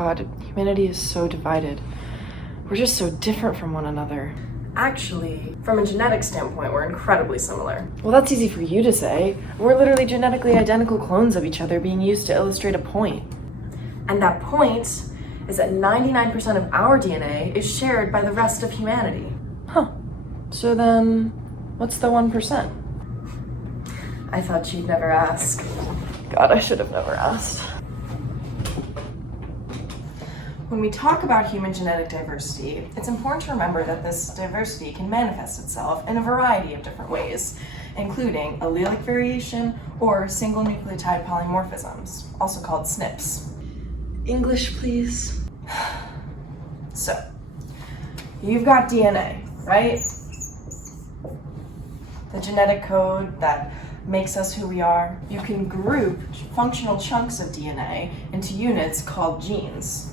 God, humanity is so divided. We're just so different from one another. Actually, from a genetic standpoint, we're incredibly similar. Well, that's easy for you to say. We're literally genetically identical clones of each other being used to illustrate a point. And that point is that 99% of our DNA is shared by the rest of humanity. Huh. So then, what's the 1%? I thought you'd never ask. God, I should have never asked. When we talk about human genetic diversity, it's important to remember that this diversity can manifest itself in a variety of different ways, including allelic variation or single nucleotide polymorphisms, also called Snips. English, please. So, you've got DNA, right? The genetic code that makes us who we are. You can group functional chunks of DNA into units called genes.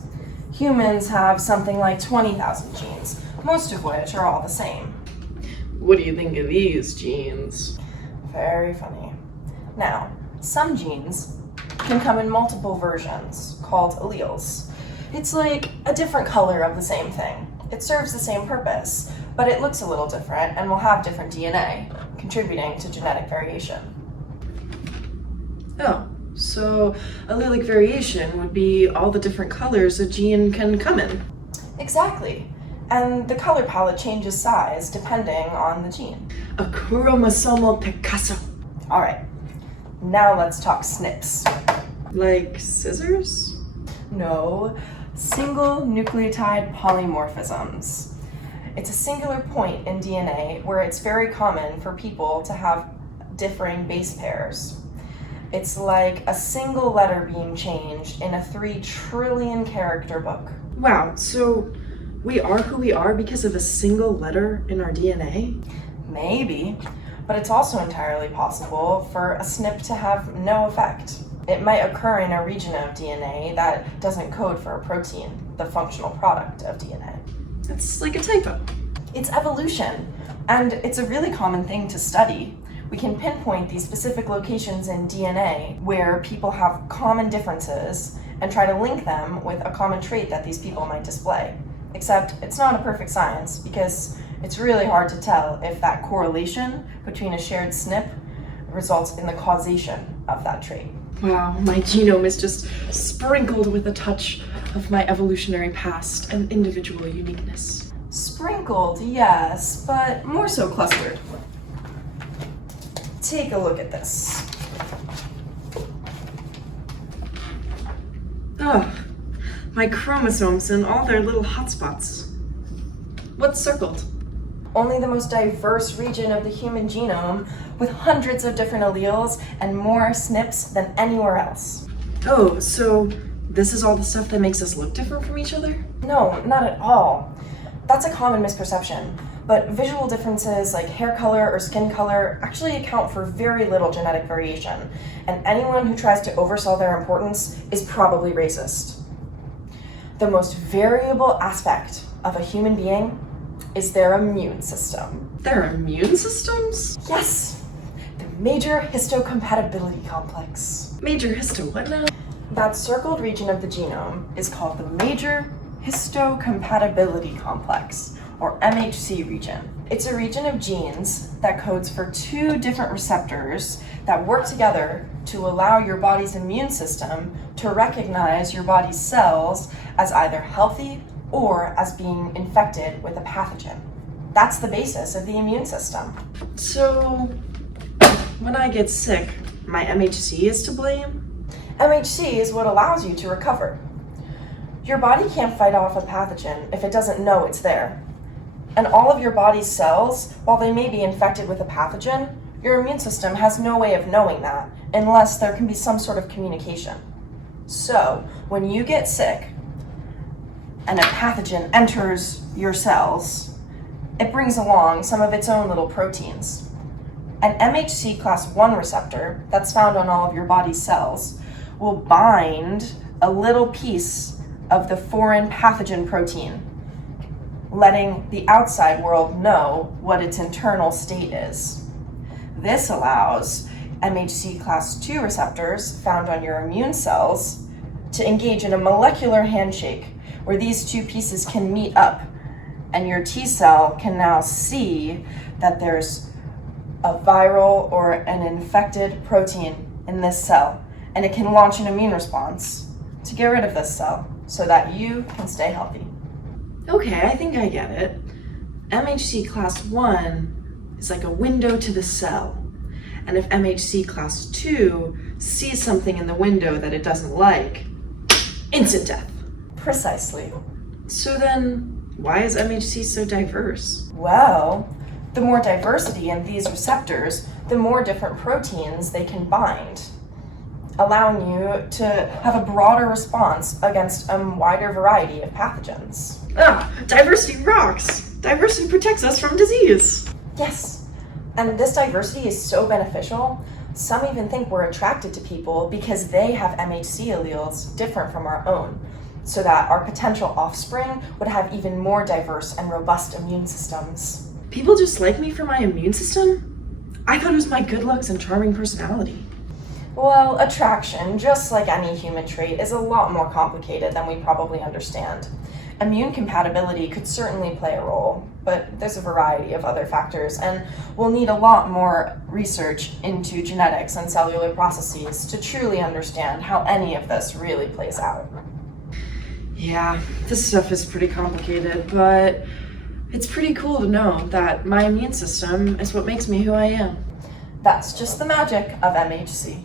Humans have something like 20,000 genes, most of which are all the same. What do you think of these genes? Very funny. Now, some genes can come in multiple versions, called alleles. It's like a different color of the same thing. It serves the same purpose, but it looks a little different and will have different DNA, contributing to genetic variation. Oh, so allelic variation would be all the different colors a gene can come in. Exactly. And the color palette changes size depending on the gene. A chromosomal Picasso. All right, now let's talk SNPs. Like scissors? No, single nucleotide polymorphisms. It's a singular point in DNA where it's very common for people to have differing base pairs. It's like a single letter being changed in a 3 trillion character book. Wow, so we are who we are because of a single letter in our DNA? Maybe, but it's also entirely possible for a SNP to have no effect. It might occur in a region of DNA that doesn't code for a protein, the functional product of DNA. It's like a typo. It's evolution, and it's a really common thing to study. We can pinpoint these specific locations in DNA where people have common differences and try to link them with a common trait that these people might display. Except it's not a perfect science because it's really hard to tell if that correlation between a shared SNP results in the causation of that trait. Wow, my genome is just sprinkled with a touch of my evolutionary past and individual uniqueness. Sprinkled, yes, but more so clustered. Take a look at this. Ugh, my chromosomes and all their little hotspots. What's circled? Only the most diverse region of the human genome with hundreds of different alleles and more SNPs than anywhere else. Oh, so this is all the stuff that makes us look different from each other? No, not at all. That's a common misperception, but visual differences like hair color or skin color actually account for very little genetic variation, and anyone who tries to oversell their importance is probably racist. The most variable aspect of a human being is their immune system. Their immune systems? Yes, the major histocompatibility complex. Major histo, what now? That circled region of the genome is called the major histocompatibility complex, or MHC region. It's a region of genes that codes for 2 different receptors that work together to allow your body's immune system to recognize your body's cells as either healthy or as being infected with a pathogen. That's the basis of the immune system. So, when I get sick, my MHC is to blame? MHC is what allows you to recover. Your body can't fight off a pathogen if it doesn't know it's there. And all of your body's cells, while they may be infected with a pathogen, your immune system has no way of knowing that unless there can be some sort of communication. So, when you get sick and a pathogen enters your cells, it brings along some of its own little proteins. An MHC class 1 receptor that's found on all of your body's cells will bind a little piece of the foreign pathogen protein, letting the outside world know what its internal state is. This allows MHC class 2 receptors found on your immune cells to engage in a molecular handshake where these two pieces can meet up, and your T cell can now see that there's a viral or an infected protein in this cell, and it can launch an immune response to get rid of this cell so that you can stay healthy. Okay, I think I get it. MHC class 1 is like a window to the cell. And if MHC class 2 sees something in the window that it doesn't like, instant death. Precisely. So then, why is MHC so diverse? Well, the more diversity in these receptors, the more different proteins they can bind, allowing you to have a broader response against a wider variety of pathogens. Diversity rocks! Diversity protects us from disease! Yes, and this diversity is so beneficial, some even think we're attracted to people because they have MHC alleles different from our own, so that our potential offspring would have even more diverse and robust immune systems. People just like me for my immune system? I thought it was my good looks and charming personality. Well, attraction, just like any human trait, is a lot more complicated than we probably understand. Immune compatibility could certainly play a role, but there's a variety of other factors, and we'll need a lot more research into genetics and cellular processes to truly understand how any of this really plays out. Yeah, this stuff is pretty complicated, but it's pretty cool to know that my immune system is what makes me who I am. That's just the magic of MHC.